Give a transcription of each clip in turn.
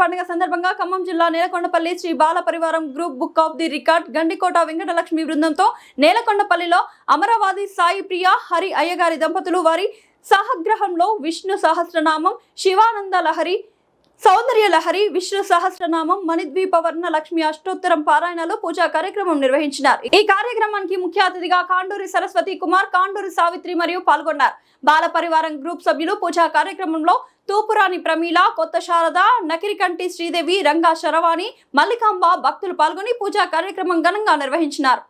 పండుగ సందర్భంగా ఖమ్మం జిల్లా నేలకొండపల్లి శ్రీ బాల పరివారం group book of the record Gandikota Venkatalakshmi బృందంతో నేలకొండపల్లిలో అమరావతి సాయి ప్రియ హరి అయ్యగారి దంపతులు వారి సహగ్రహంలో విష్ణు సహస్రనామం శివానంద లహరి సౌందర్య లహరి విష్ణు సహస్రనామం మణిద్వీప వర్ణ లక్ష్మి అష్టోత్తరం పారాయణలో పూజా కార్యక్రమం నిర్వహించారు. ఈ కార్యక్రమానికి ముఖ్య అతిథిగా కాండూరి సరస్వతి కుమార్, కాండూరి సావిత్రి మరియు పాల్గొన్నారు. బాల పరివారం గ్రూప్ సభ్యులు పూజా కార్యక్రమంలో తూపురాని ప్రమీల, కొత్త శారద, నకిరికంటి శ్రీదేవి, రంగా శరవాణి, మల్లికాంబ భక్తులు పాల్గొని పూజా కార్యక్రమం ఘనంగా నిర్వహించారు.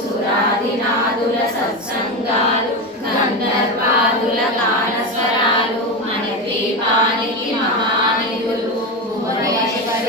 సురాదినాదుల సత్సంగాలు గంధర్వాదుల గానస్వరాలు మణిద్వీపానికి మహానిధులు భువనేశ్వర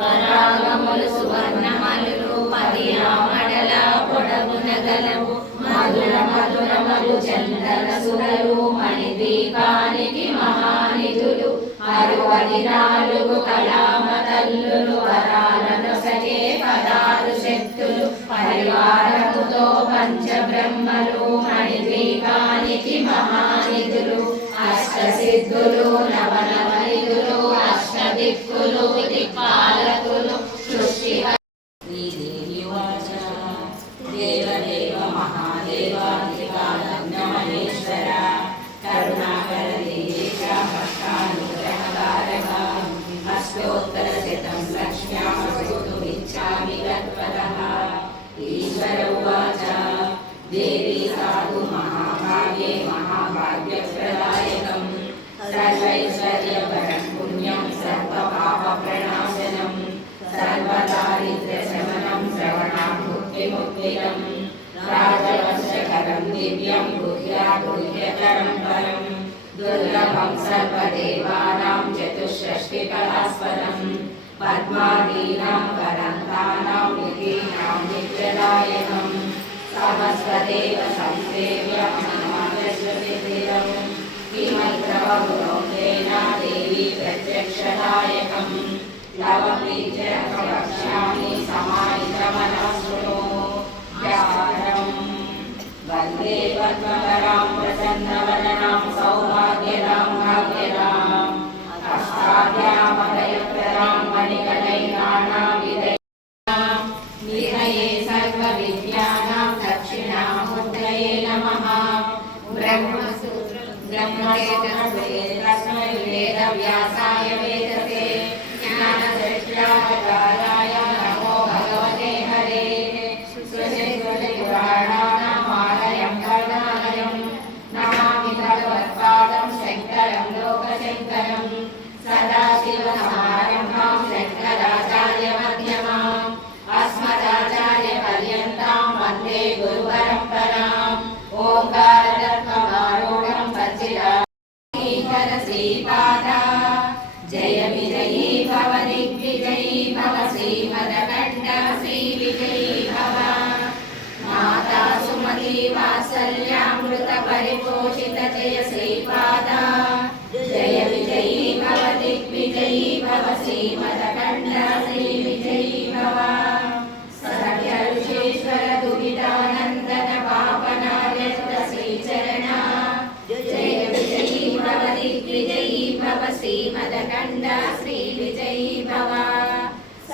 పరాగములు సువర్ణమలు పది ఆమడల పొడవున గలవు మధుర మధురమలు చందన సురలు మణిద్వీపానికి మహానిధులు 64 కళామ తల్లులు వరాలను సగే పదాలు శక్తులు పరివారముతో పంచబ్రహ్మలు మణిద్వీపానికి మహానిధులు అష్టసిద్ధులు నవనవనిధులు అష్టదిక్కులు దిక్పాలకులు సృష్టి దేవదేవ మహాదేవ మహేశ్వర కరుణాకర దేశ భక్తానుగ్రహకారక అష్టోత్తర శతం లక్ష్మ్యామిచ్చామి తత్పరః ఈశ్వర ఉవాచ దేవి సాధు మహాభాగ్యే మహాభాగ్యప్రదాయకం సర్వైశ్వర్యవరం పుణ్యం సర్వపాప ప్రణాశనం సర్వదారిద్ర్యశమనం శ్రవణాముక్తిముక్తికం రాజవంశకరం దివ్యం గుహ్యాగుహ్యతరం పరం దుర్లభం సర్వదేవానాం చతుషష్టికళాస్పదం పద్మాదీనాం వరంతానాం నిధీనాం నిత్యదాయకం సమస్వదేవ సంసేవ్యం సమాజస్వతిధిరం కిమైత్రవగుణోక్తేన దేవి ప్రత్యక్షదాయకం లవప్రీత్యక్షామి సమాహితమనస్సును ధ్యానం వందే పద్మకరాం ప్రసన్నవదనాం సౌభాగ్యదాం భాగ్యదాం అష్టాధ్యామదయప్రదాం మణికణైనానావిధైనాం నిధయే సర్వవిద్యానాం దక్షిణామూర్తయే నమః బ్రహ్మవేదవ్యాసాయ వేదసే జ్ఞానదృష్ట్యావతారాయ నమో భగవతే హరే పురాణానామాలయం కరుణాలయం నమామి భగవత్పాదం శంకరం లోకశంకరం సదాశివసమారంభాం శంకరాచార్య మధ్యమాం అస్మదాచార్య పర్యంతాం వందే గురు పరంపరాం ఓంకారతత్వమారూఢం వజ్రాధర శ్రీపాద జయ విజయీ భవ దిగ్విజయీ భవ శ్రీమదకంఠ శ్రీ విజయీ భవ మాతా సుమతి వాత్సల్యామృత పరిపోషిత జయ శ్రీపాద జయ విజయీ భవ దిగ్విజయీ భవ శ్రీమదకంఠ శ్రీ విజయీ భవ సత్యరుషేశ్వర దురితానందన పాపనార్యత శ్రీచరణ జయ విజయీ భవ దిగ్విజయీ భవ శ్రీమదకంఠ శ్రీ విజయీ భవ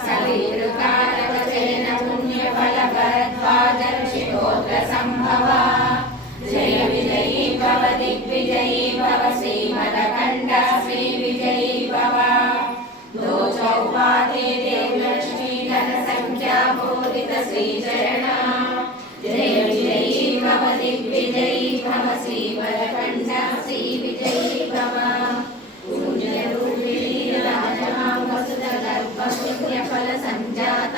సవితృకారక చయన పుణ్యఫల భరద్వాజర్షిగోత్ర సంభవ జయ విజయీ భవ దిగ్విజయీ భవ శ్రీమదకంఠ శ్రీ విజయీ భవ దో చౌపాదే దేవలక్ష్మీ ధన సంఖ్యా బోధిత శ్రీచరణ జయ విజయీ భవ దిగ్విజయీ భవ శ్రీమదకంఠ శ్రీ విజయీ భవ పుణ్యరూపిణీ రాజమాం వసుధ గర్భ పుణ్యఫల సంజాత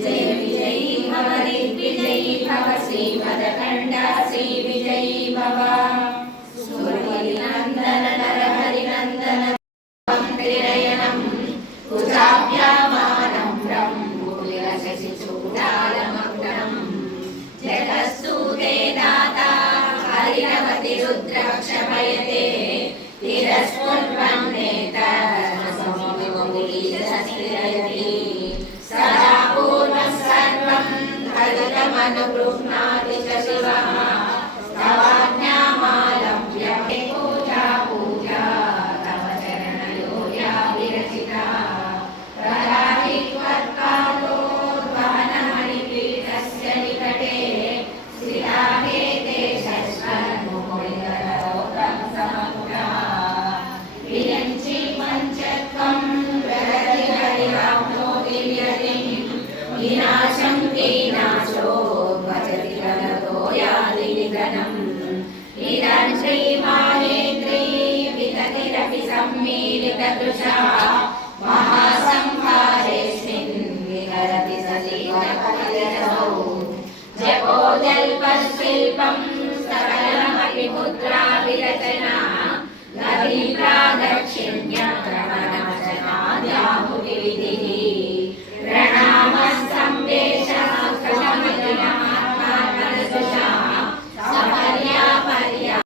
జయ విజయీ భవ దిగ్విజయీ భవ శ్రీమదకంఠ శ్రీ విజయీ భవ సురవరి నందన నరహర रुद्रक्षपयते तिरस्कुर्वन्नेतरसमिमुलीजस्थिरयति सदा पूर्वं सर्वं तदतमनुगृह्णाति